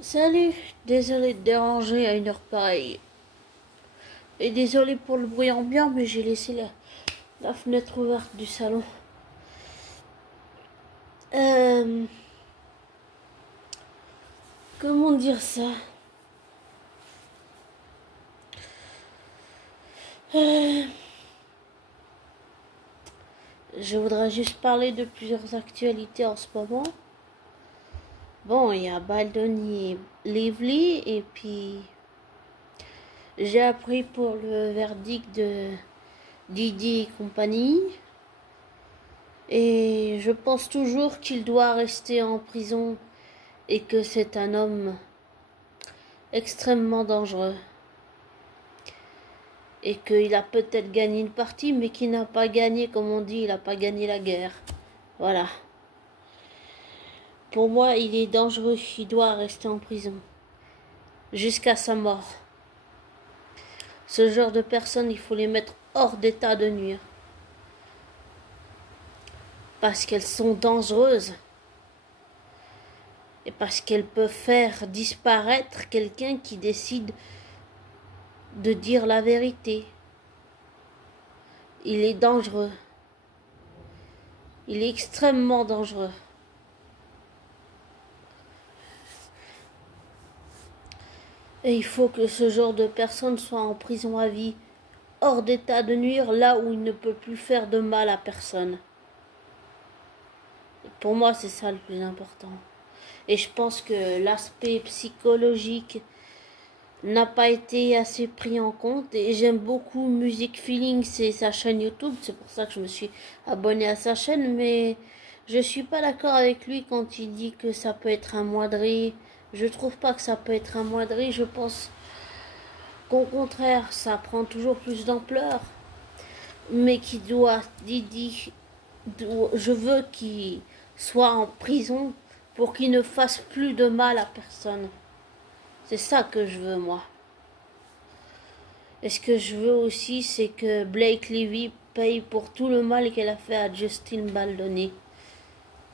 Salut, désolé de déranger à une heure pareille. Et désolé pour le bruit ambiant, mais j'ai laissé la fenêtre ouverte du salon. Euh, comment dire ça? Euh, je voudrais juste parler de plusieurs actualités en ce moment. Bon, il y a Baldwin et Lively, et puis j'ai appris pour le verdict de Didi et compagnie. Et je pense toujours qu'il doit rester en prison et que c'est un homme extrêmement dangereux. Et qu'il a peut-être gagné une partie, mais qu'il n'a pas gagné, comme on dit, il n'a pas gagné la guerre. Voilà. Pour moi, il est dangereux, il doit rester en prison. Jusqu'à sa mort. Ce genre de personnes, il faut les mettre hors d'état de nuire. Parce qu'elles sont dangereuses. Et parce qu'elles peuvent faire disparaître quelqu'un qui décide de dire la vérité. Il est dangereux. Il est extrêmement dangereux. Et il faut que ce genre de personne soit en prison à vie, hors d'état de nuire, là où il ne peut plus faire de mal à personne. Pour moi, c'est ça le plus important. Et je pense que l'aspect psychologique n'a pas été assez pris en compte. Et j'aime beaucoup Music Feeling, c'est sa chaîne YouTube. C'est pour ça que je me suis abonnée à sa chaîne. Mais je suis pas d'accord avec lui quand il dit que ça peut être un moindri. Je trouve pas que ça peut être un moindri. Je pense qu'au contraire, ça prend toujours plus d'ampleur. Mais qui doit, Didi, je veux qu'il soit en prison pour qu'il ne fasse plus de mal à personne. C'est ça que je veux, moi. Et ce que je veux aussi, c'est que Blake Lively paye pour tout le mal qu'elle a fait à Justin Baldoni.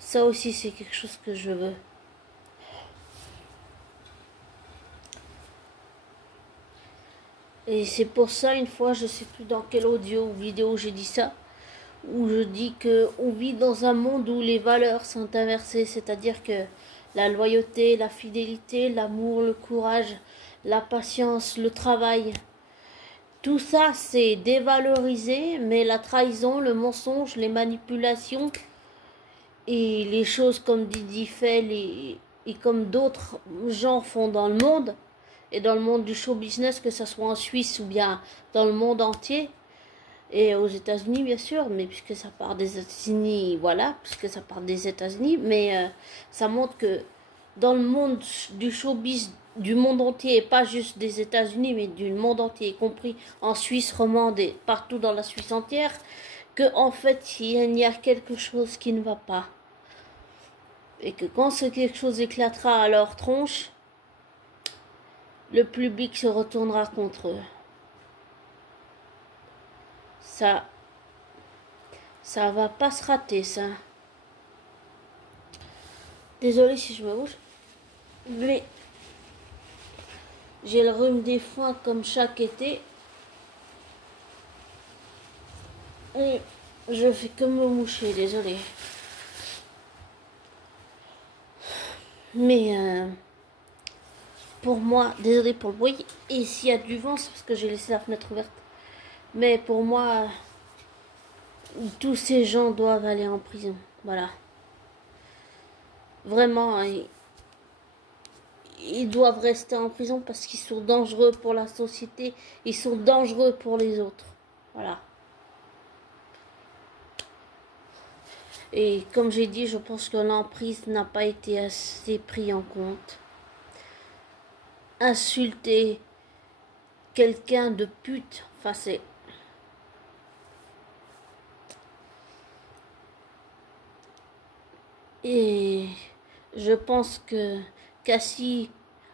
Ça aussi, c'est quelque chose que je veux. Et c'est pour ça, une fois, je sais plus dans quel audio ou vidéo j'ai dit ça, où je dis que on vit dans un monde où les valeurs sont inversées, c'est-à-dire que la loyauté, la fidélité, l'amour, le courage, la patience, le travail, tout ça c'est dévalorisé, mais la trahison, le mensonge, les manipulations et les choses comme Didi fait et comme d'autres gens font dans le monde, et dans le monde du show business, que ce soit en Suisse ou bien dans le monde entier, et aux États-Unis bien sûr, mais puisque ça part des États-Unis, voilà, puisque ça part des États-Unis, mais ça montre que dans le monde du showbiz du monde entier, et pas juste des États-Unis, mais du monde entier, y compris en Suisse romande et partout dans la Suisse entière, que en fait il y a quelque chose qui ne va pas. Et que quand ce quelque chose éclatera à leur tronche, le public se retournera contre eux. Ça va pas se rater, ça. Désolée si je me bouge, mais j'ai le rhume des foins comme chaque été. Et je fais que me moucher, désolée. Mais pour moi, désolée pour le bruit, et s'il y a du vent, c'est parce que j'ai laissé la fenêtre ouverte. Mais pour moi, tous ces gens doivent aller en prison. Voilà. Vraiment, ils doivent rester en prison parce qu'ils sont dangereux pour la société, ils sont dangereux pour les autres. Voilà. Et comme j'ai dit, je pense que l'emprise n'a pas été assez pris en compte. Insulter quelqu'un de pute, enfin c'est... Et je pense que Cassie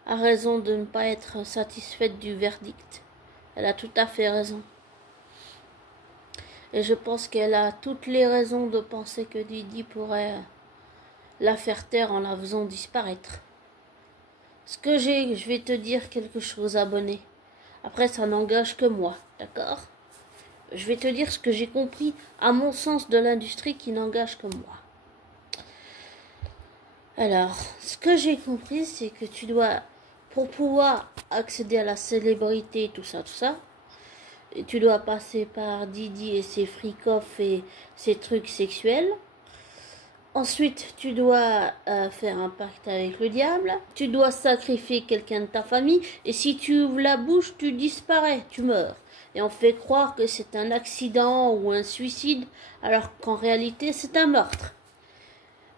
a raison de ne pas être satisfaite du verdict. Elle a tout à fait raison. Et je pense qu'elle a toutes les raisons de penser que Didi pourrait la faire taire en la faisant disparaître. je vais te dire quelque chose, abonné. Après, ça n'engage que moi, d'accord? Je vais te dire ce que j'ai compris à mon sens de l'industrie qui n'engage que moi. Alors, ce que j'ai compris, c'est que tu dois, pour pouvoir accéder à la célébrité, tout ça, tu dois passer par Didi et ses freak-off et ses trucs sexuels. Ensuite, tu dois faire un pacte avec le diable. Tu dois sacrifier quelqu'un de ta famille. Et si tu ouvres la bouche, tu disparais, tu meurs. Et on fait croire que c'est un accident ou un suicide, alors qu'en réalité, c'est un meurtre.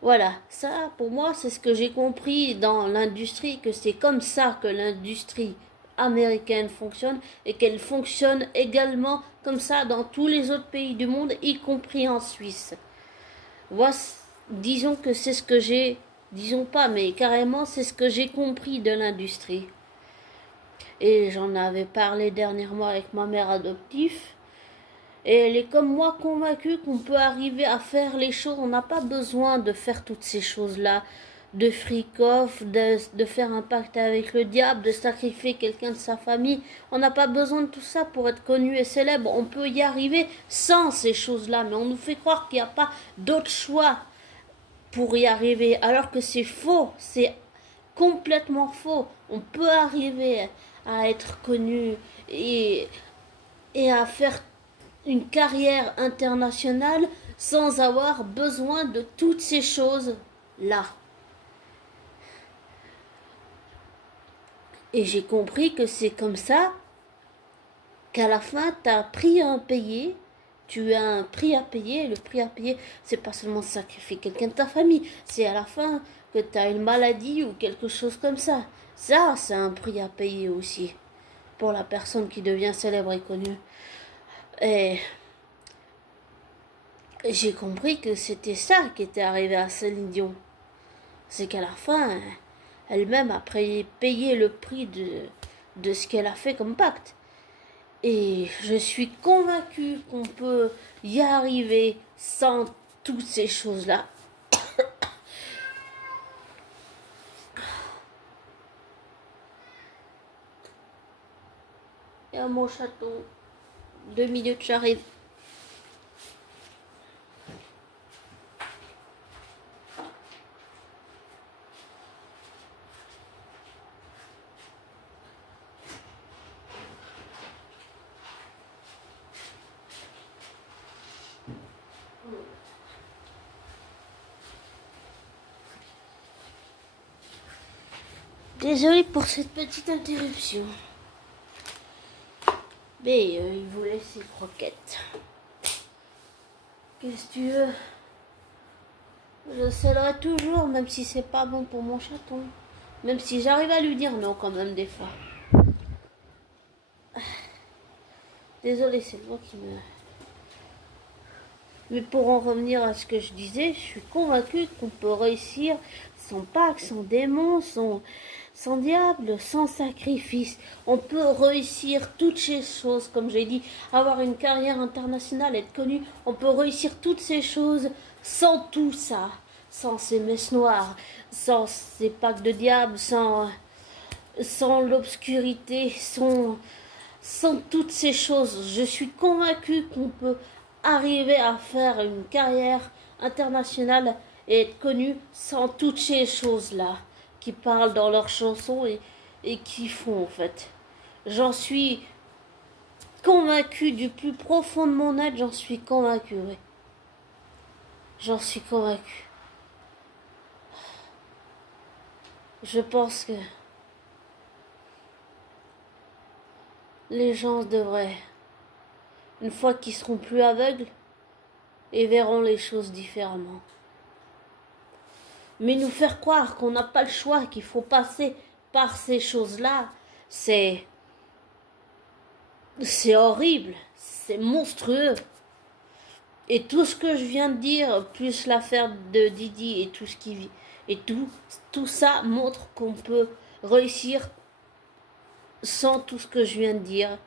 Voilà, ça, pour moi, c'est ce que j'ai compris dans l'industrie, que c'est comme ça que l'industrie américaine fonctionne, et qu'elle fonctionne également comme ça dans tous les autres pays du monde, y compris en Suisse. Voici, disons que c'est ce que j'ai, disons pas, mais carrément c'est ce que j'ai compris de l'industrie. Et j'en avais parlé dernièrement avec ma mère adoptive. Et elle est comme moi convaincue qu'on peut arriver à faire les choses. On n'a pas besoin de faire toutes ces choses-là, de freak-off, de faire un pacte avec le diable, de sacrifier quelqu'un de sa famille. On n'a pas besoin de tout ça pour être connu et célèbre. On peut y arriver sans ces choses-là, mais on nous fait croire qu'il n'y a pas d'autre choix pour y arriver, alors que c'est faux, c'est complètement faux. On peut arriver à être connu et à faire une carrière internationale sans avoir besoin de toutes ces choses-là. Et j'ai compris que c'est comme ça qu'à la fin, tu as un prix à payer. Tu as un prix à payer. Le prix à payer, c'est pas seulement sacrifier quelqu'un de ta famille. C'est à la fin que tu as une maladie ou quelque chose comme ça. Ça, c'est un prix à payer aussi. Pour la personne qui devient célèbre et connue. Et j'ai compris que c'était ça qui était arrivé à Céline Dion. C'est qu'à la fin, elle-même a payé le prix de ce qu'elle a fait comme pacte. Et je suis convaincue qu'on peut y arriver sans toutes ces choses-là. Et à mon château, 2 minutes, j'arrive. Désolée pour cette petite interruption. Mais il voulait ses croquettes. Qu'est-ce que tu veux? Je céderai toujours, même si c'est pas bon pour mon chaton. Même si j'arrive à lui dire non quand même des fois. Désolée, c'est moi qui me... Mais pour en revenir à ce que je disais, je suis convaincue qu'on peut réussir sans pacte, sans démon, sans diable, sans sacrifice. On peut réussir toutes ces choses, comme j'ai dit, avoir une carrière internationale, être connu. On peut réussir toutes ces choses sans tout ça, sans ces messes noires, sans ces pactes de diable, sans l'obscurité, sans toutes ces choses. Je suis convaincue qu'on peut arriver à faire une carrière internationale et être connu sans toutes ces choses-là qui parlent dans leurs chansons et qui font en fait. J'en suis convaincue du plus profond de mon être, j'en suis convaincue, oui. J'en suis convaincue. Je pense que les gens devraient, une fois qu'ils seront plus aveugles, et verront les choses différemment. Mais nous faire croire qu'on n'a pas le choix, qu'il faut passer par ces choses-là, c'est horrible, c'est monstrueux. Et tout ce que je viens de dire, plus l'affaire de Didi et tout ce qui vit, et tout ça montre qu'on peut réussir sans tout ce que je viens de dire.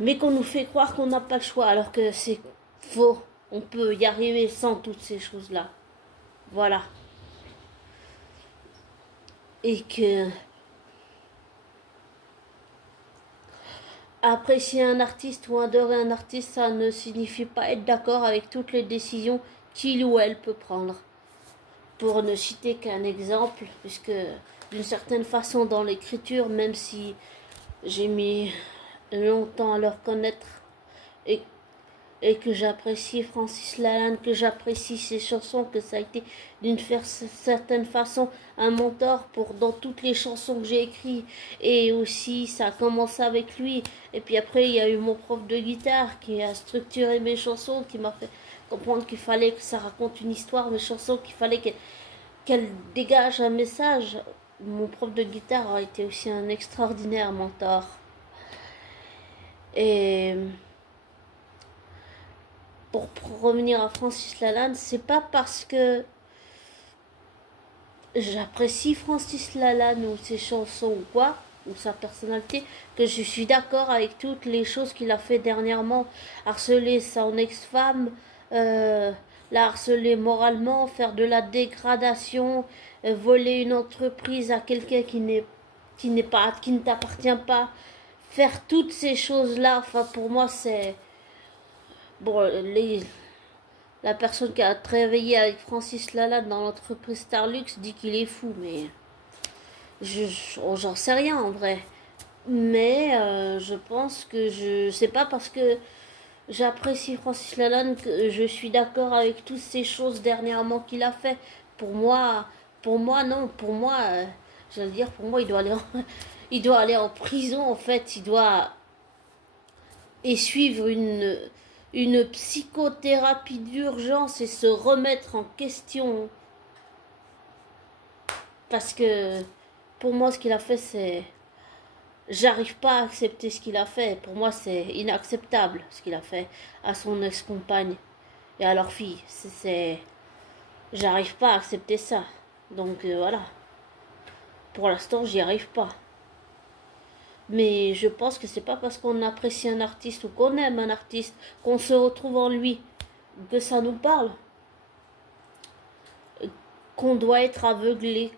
Mais qu'on nous fait croire qu'on n'a pas le choix, alors que c'est faux. On peut y arriver sans toutes ces choses-là. Voilà. et que apprécier un artiste ou adorer un artiste, ça ne signifie pas être d'accord avec toutes les décisions qu'il ou elle peut prendre. Pour ne citer qu'un exemple, puisque d'une certaine façon dans l'écriture, même si j'ai mis longtemps à le reconnaître et, et que j'apprécie Francis Lalanne, que j'apprécie ses chansons, que ça a été d'une certaine façon un mentor dans toutes les chansons que j'ai écrites, et aussi ça a commencé avec lui, et puis après il y a eu mon prof de guitare qui a structuré mes chansons, qui m'a fait comprendre qu'il fallait que ça raconte une histoire, mes chansons, qu'il fallait qu'elle dégage un message. Mon prof de guitare a été aussi un extraordinaire mentor. Et pour revenir à Francis Lalanne, c'est pas parce que j'apprécie Francis Lalanne ou ses chansons ou quoi, ou sa personnalité, que je suis d'accord avec toutes les choses qu'il a fait dernièrement. Harceler son ex-femme, la harceler moralement, faire de la dégradation, voler une entreprise à quelqu'un qui ne t'appartient pas, faire toutes ces choses-là. Enfin, pour moi, c'est bon. La personne qui a travaillé avec Francis Lalanne dans l'entreprise Starlux dit qu'il est fou, mais j'en sais rien en vrai. Mais je pense que c'est pas parce que j'apprécie Francis Lalanne que je suis d'accord avec toutes ces choses dernièrement qu'il a fait. Pour moi non, pour moi, j'allais dire, pour moi il doit aller il doit aller en prison en fait, il doit et suivre une psychothérapie d'urgence et se remettre en question. Parce que pour moi, ce qu'il a fait, c'est... J'arrive pas à accepter ce qu'il a fait. Pour moi, c'est inacceptable ce qu'il a fait à son ex-compagne et à leur fille. J'arrive pas à accepter ça. Donc voilà. Pour l'instant, j'y arrive pas. Mais je pense que c'est pas parce qu'on apprécie un artiste ou qu'on aime un artiste, qu'on se retrouve en lui, que ça nous parle, qu'on doit être aveuglé.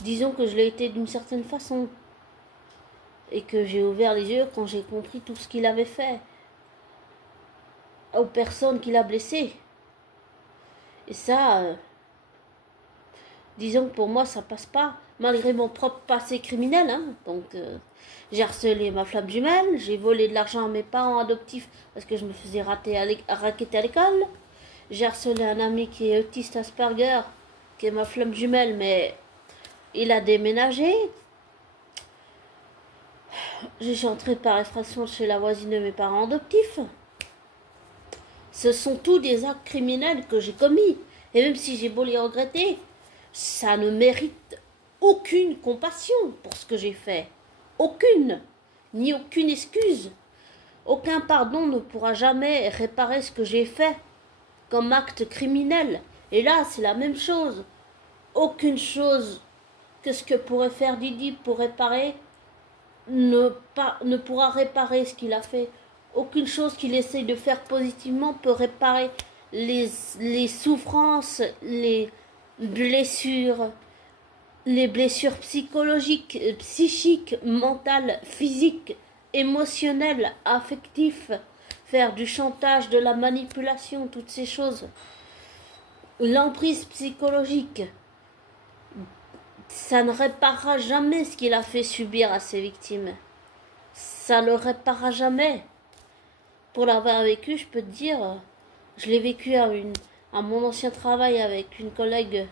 Disons que je l'ai été d'une certaine façon. Et que j'ai ouvert les yeux quand j'ai compris tout ce qu'il avait fait aux personnes qu'il a blessées. Et ça, disons que pour moi, ça passe pas, malgré mon propre passé criminel. Hein. Donc, j'ai harcelé ma flamme jumelle, j'ai volé de l'argent à mes parents adoptifs parce que je me faisais raqueter à l'école. J'ai harcelé un ami qui est autiste Asperger, qui est ma flamme jumelle, mais il a déménagé. Je suis entrée par effraction chez la voisine de mes parents adoptifs. Ce sont tous des actes criminels que j'ai commis. Et même si j'ai beau les regretter, ça ne mérite aucune compassion pour ce que j'ai fait. Aucune. Ni aucune excuse. Aucun pardon ne pourra jamais réparer ce que j'ai fait comme acte criminel. Et là, c'est la même chose. Aucune chose que ce que pourrait faire Didi pour réparer ne pourra réparer ce qu'il a fait. Aucune chose qu'il essaye de faire positivement peut réparer les souffrances, les blessures psychologiques, psychiques, mentales, physiques, émotionnelles, affectives, faire du chantage, de la manipulation, toutes ces choses. L'emprise psychologique, ça ne réparera jamais ce qu'il a fait subir à ses victimes. Ça ne le réparera jamais. Pour l'avoir vécu, je peux te dire, je l'ai vécu à mon ancien travail avec une collègue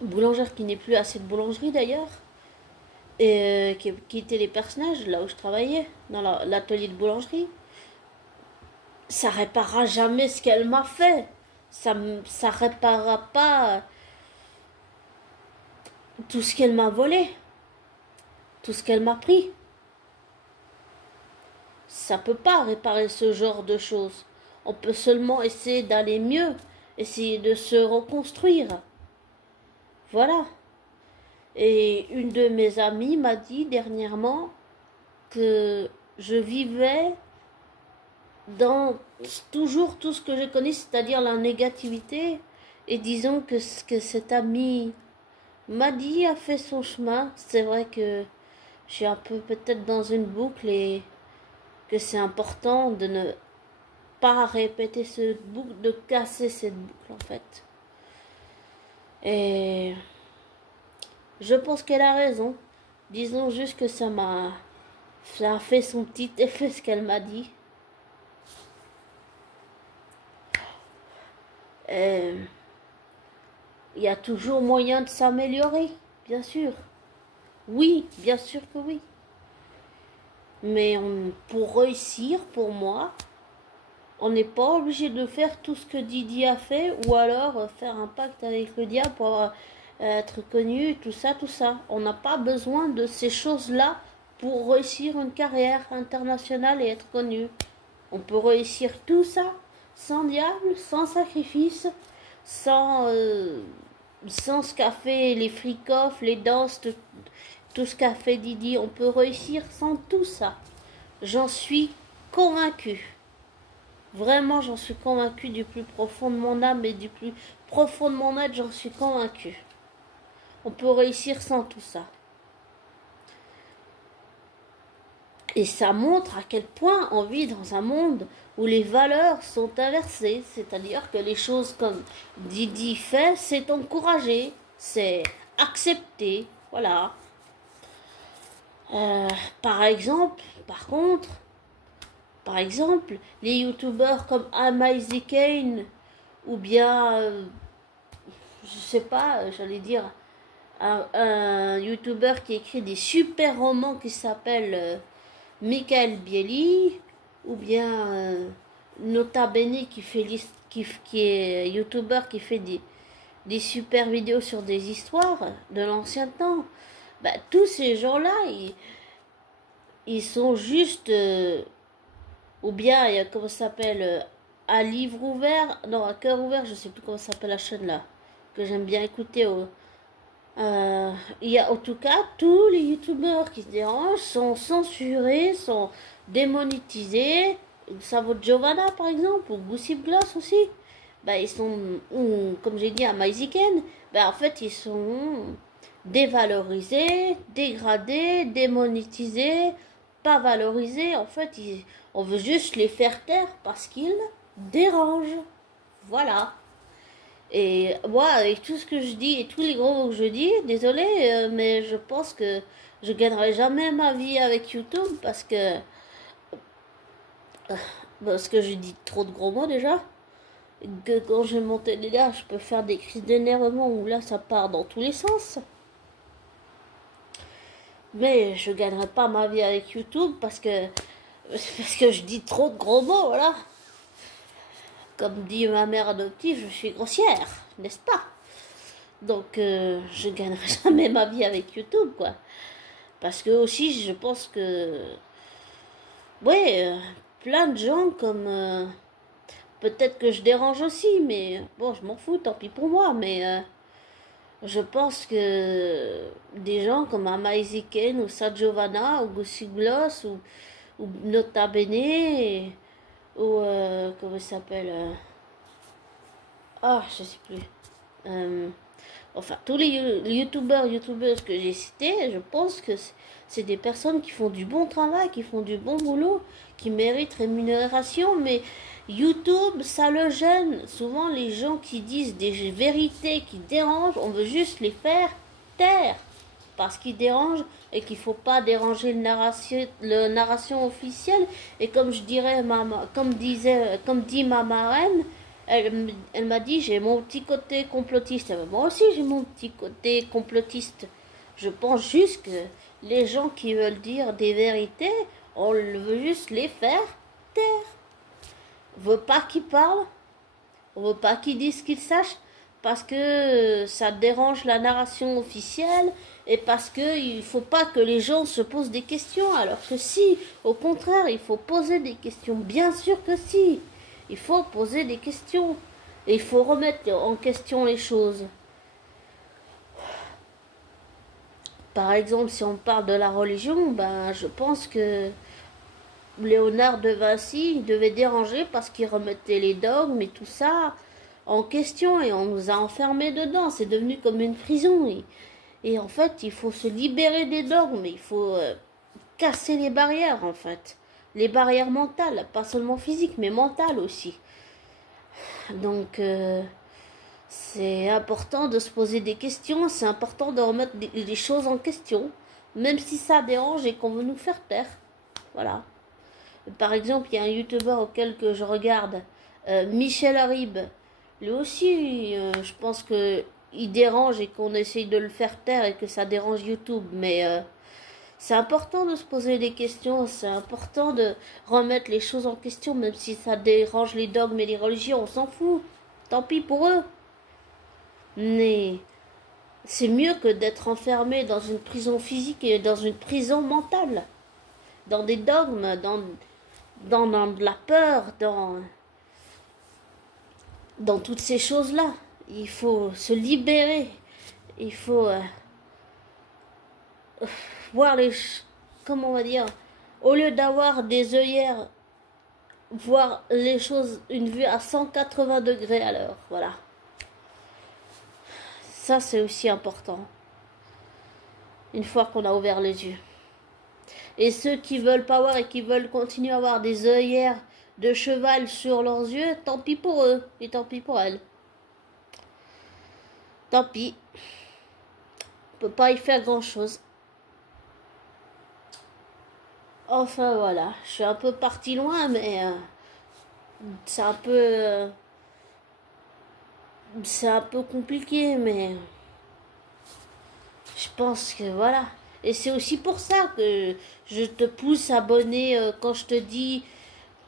boulangère qui n'est plus à cette boulangerie d'ailleurs, et qui était les personnages là où je travaillais, dans l'atelier de boulangerie. Ça réparera jamais ce qu'elle m'a fait. Ça réparera pas tout ce qu'elle m'a volé, tout ce qu'elle m'a pris. Ça peut pas réparer ce genre de choses. On peut seulement essayer d'aller mieux, essayer de se reconstruire. Voilà. Et une de mes amies m'a dit dernièrement que je vivais dans toujours tout ce que je connais, c'est-à-dire la négativité. Et disons que cette amie Madi a fait son chemin. C'est vrai que je suis un peu peut-être dans une boucle et que c'est important de ne pas répéter cette boucle, de casser cette boucle en fait. Et je pense qu'elle a raison. Disons juste que ça a fait son petit effet ce qu'elle m'a dit. Il y a toujours moyen de s'améliorer, bien sûr. Oui, bien sûr que oui. Mais pour réussir, pour moi, on n'est pas obligé de faire tout ce que Didi a fait ou alors faire un pacte avec le diable pour être connu, tout ça, tout ça. On n'a pas besoin de ces choses-là pour réussir une carrière internationale et être connu. On peut réussir tout ça sans diable, sans sacrifice, sans ce qu'a fait les freak-off, les danses, tout ce qu'a fait Didi. On peut réussir sans tout ça. J'en suis convaincue. Vraiment, j'en suis convaincue du plus profond de mon âme et du plus profond de mon être, j'en suis convaincue. On peut réussir sans tout ça. Et ça montre à quel point on vit dans un monde où les valeurs sont inversées. C'est-à-dire que les choses comme Didi fait, c'est encouragé, c'est accepté. Voilà. Par exemple, les youtubeurs comme Amazing Kane ou bien, je sais pas, j'allais dire, un youtubeur qui écrit des super romans qui s'appelle Michael Bieli, ou bien Nota Bene qui est youtubeur qui fait des super vidéos sur des histoires de l'ancien temps. Bah, tous ces gens-là, ils sont juste... ou bien, il y a, comment ça s'appelle, à livre ouvert, non, à cœur ouvert, je sais plus comment ça s'appelle la chaîne là, que j'aime bien écouter. Il y a en tout cas tous les youtubeurs qui se dérangent sont censurés, sont démonétisés. Ça vaut Giovanna par exemple, ou Gossip Gloss aussi. Bah, ils sont, ou, comme j'ai dit à Maiziken, bah, en fait ils sont dévalorisés, dégradés, démonétisés, pas valorisés. En fait, on veut juste les faire taire parce qu'ils dérangent. Voilà. Et moi, avec tout ce que je dis et tous les gros mots que je dis, désolé, mais je pense que je gagnerai jamais ma vie avec YouTube parce que je dis trop de gros mots déjà. Que quand je vais monter les gars, je peux faire des crises d'énervement où là ça part dans tous les sens. Mais je gagnerai pas ma vie avec YouTube parce que je dis trop de gros mots, voilà. Comme dit ma mère adoptive, je suis grossière, n'est-ce pas? Donc je gagnerai jamais ma vie avec YouTube, quoi. Parce que aussi, je pense que... Ouais, plein de gens comme... peut-être que je dérange aussi, mais bon, je m'en fous, tant pis pour moi. Mais je pense que des gens comme Amaiziken ou Sa Giovanna ou Gossip Gloss ou Nota Bene ou... comment ça s'appelle ah, je sais plus. Enfin, tous les youtubeuses que j'ai cités, je pense que c'est des personnes qui font du bon travail, qui font du bon boulot, qui méritent rémunération, mais YouTube, ça le gêne. Souvent, les gens qui disent des vérités qui dérangent, on veut juste les faire taire parce qu'ils dérangent et qu'il faut pas déranger le narration officielle. Et comme je dirais, comme dit ma marraine, elle m'a dit, j'ai mon petit côté complotiste. Moi aussi, j'ai mon petit côté complotiste. Je pense juste que les gens qui veulent dire des vérités, on veut juste les faire taire. On veut pas qu'ils parlent. On veut pas qu'ils disent ce qu'ils sachent. Parce que ça dérange la narration officielle. Et parce qu'il ne faut pas que les gens se posent des questions. Alors que si, au contraire, il faut poser des questions. Bien sûr que si. Il faut poser des questions. Et il faut remettre en question les choses. Par exemple, si on parle de la religion, ben, je pense que Léonard de Vinci devait déranger parce qu'il remettait les dogmes et tout ça en question et on nous a enfermés dedans. C'est devenu comme une prison. Et en fait, il faut se libérer des dogmes, il faut casser les barrières en fait. Les barrières mentales, pas seulement physiques, mais mentales aussi. Donc, c'est important de se poser des questions, c'est important de remettre les choses en question, même si ça dérange et qu'on veut nous faire taire. Voilà. Par exemple, il y a un youtubeur auquel que je regarde, Michel Harib. Lui aussi, je pense que il dérange et qu'on essaye de le faire taire et que ça dérange YouTube. Mais c'est important de se poser des questions, c'est important de remettre les choses en question, même si ça dérange les dogmes et les religions, on s'en fout. Tant pis pour eux. Mais c'est mieux que d'être enfermé dans une prison physique et dans une prison mentale. Dans des dogmes, dans de la peur, dans toutes ces choses-là. Il faut se libérer. Il faut voir comment on va dire, au lieu d'avoir des œillères, voir les choses, une vue à 180 degrés à l'heure. Voilà. Ça, c'est aussi important. Une fois qu'on a ouvert les yeux. Et ceux qui veulent pas voir et qui veulent continuer à avoir des œillères de cheval sur leurs yeux, tant pis pour eux et tant pis pour elles. Tant pis. On peut pas y faire grand chose. Enfin voilà, je suis un peu parti loin, mais c'est un peu compliqué, mais je pense que voilà. Et c'est aussi pour ça que je te pousse à abonner quand je te dis.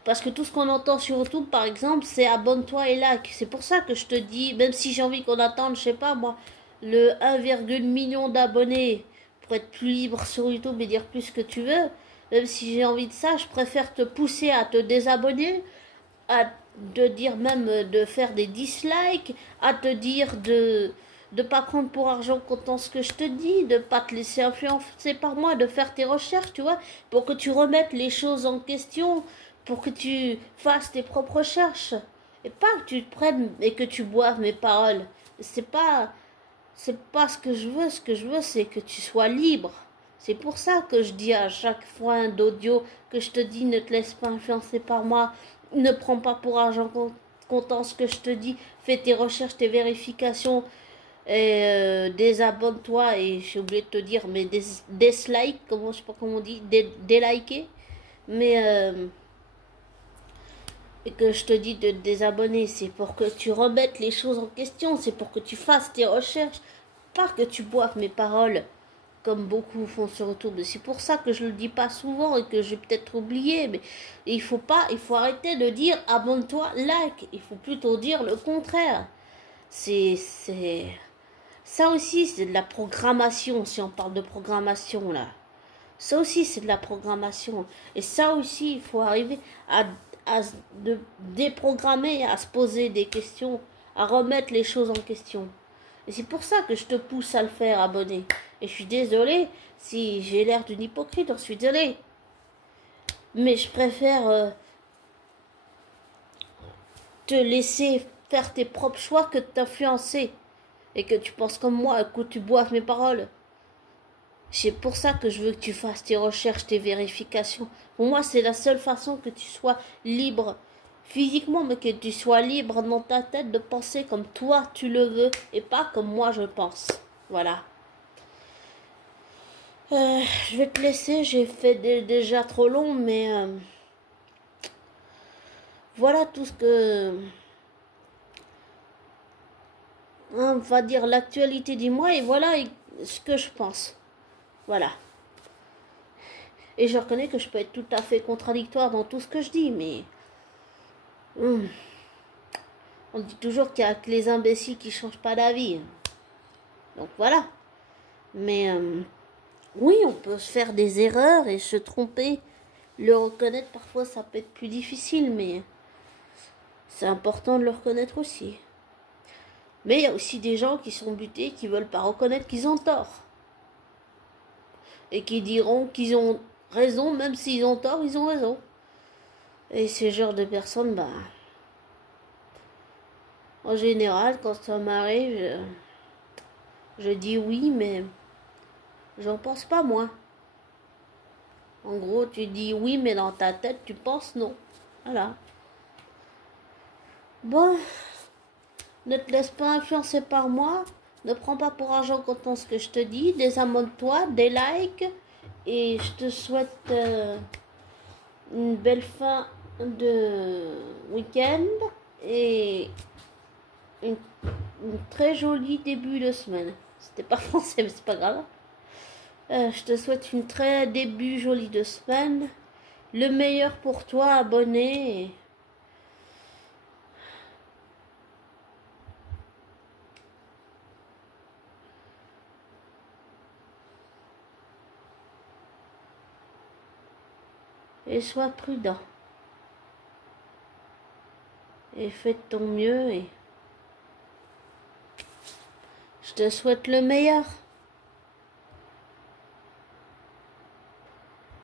Parce que tout ce qu'on entend sur YouTube, par exemple, c'est abonne-toi et like. C'est pour ça que je te dis, même si j'ai envie qu'on attende, je sais pas moi, le 1,1 million d'abonnés pour être plus libre sur YouTube et dire plus ce que tu veux, même si j'ai envie de ça, je préfère te pousser à te désabonner, à te dire même de faire des dislikes, à te dire de pas prendre pour argent comptant ce que je te dis, de pas te laisser influencer par moi, de faire tes recherches, tu vois, pour que tu remettes les choses en question, pour que tu fasses tes propres recherches. Et pas que tu te prennes et que tu boives mes paroles. C'est pas ce que je veux. Ce que je veux, c'est que tu sois libre. C'est pour ça que je dis à chaque fois d'audio que je te dis ne te laisse pas influencer par moi, ne prends pas pour argent comptant ce que je te dis, fais tes recherches, tes vérifications, et désabonne-toi, et j'ai oublié de te dire, mais dislike, comment, je sais pas comment on dit, déliker, mais et que je te dis de te désabonner, c'est pour que tu remettes les choses en question, c'est pour que tu fasses tes recherches, pas que tu boives mes paroles, comme beaucoup font sur YouTube. C'est pour ça que je le dis pas souvent et que j'ai peut-être oublié, mais il faut arrêter de dire abonne-toi, like, il faut plutôt dire le contraire. Ça aussi, c'est de la programmation, si on parle de programmation, là. Ça aussi, c'est de la programmation. Et ça aussi, il faut arriver de déprogrammer, à se poser des questions, à remettre les choses en question. Et c'est pour ça que je te pousse à le faire, abonné. Et je suis désolée si j'ai l'air d'une hypocrite, je suis désolée. Mais je préfère te laisser faire tes propres choix que de t'influencer. Et que tu penses comme moi, que tu boives mes paroles. C'est pour ça que je veux que tu fasses tes recherches, tes vérifications. Pour moi, c'est la seule façon que tu sois libre physiquement, mais que tu sois libre dans ta tête de penser comme toi tu le veux et pas comme moi je pense. Voilà. Je vais te laisser, j'ai fait déjà trop long, mais voilà tout ce que... on va dire l'actualité du mois et voilà ce que je pense. Voilà. Et je reconnais que je peux être tout à fait contradictoire dans tout ce que je dis, mais... on dit toujours qu'il n'y a que les imbéciles qui ne changent pas d'avis. Donc voilà. Mais oui, on peut se faire des erreurs et se tromper. Le reconnaître, parfois, ça peut être plus difficile, mais c'est important de le reconnaître aussi. Mais il y a aussi des gens qui sont butés, qui ne veulent pas reconnaître qu'ils ont tort. Et qui diront qu'ils ont raison, même s'ils ont tort, ils ont raison. Et ce genre de personnes, bah... en général, quand ça m'arrive, je dis oui, mais J'en pense pas moins. En gros, tu dis oui, mais dans ta tête, tu penses non. Voilà. Bon, ne te laisse pas influencer par moi. Ne prends pas pour argent comptant ce que je te dis. Désabonne-toi, des likes. Et je te souhaite une belle fin de week-end. Et une très jolie début de semaine. C'était pas français, mais c'est pas grave. Je te souhaite une très début jolie de semaine. Le meilleur pour toi, abonné. Et sois prudent. Et fais de ton mieux. Et je te souhaite le meilleur.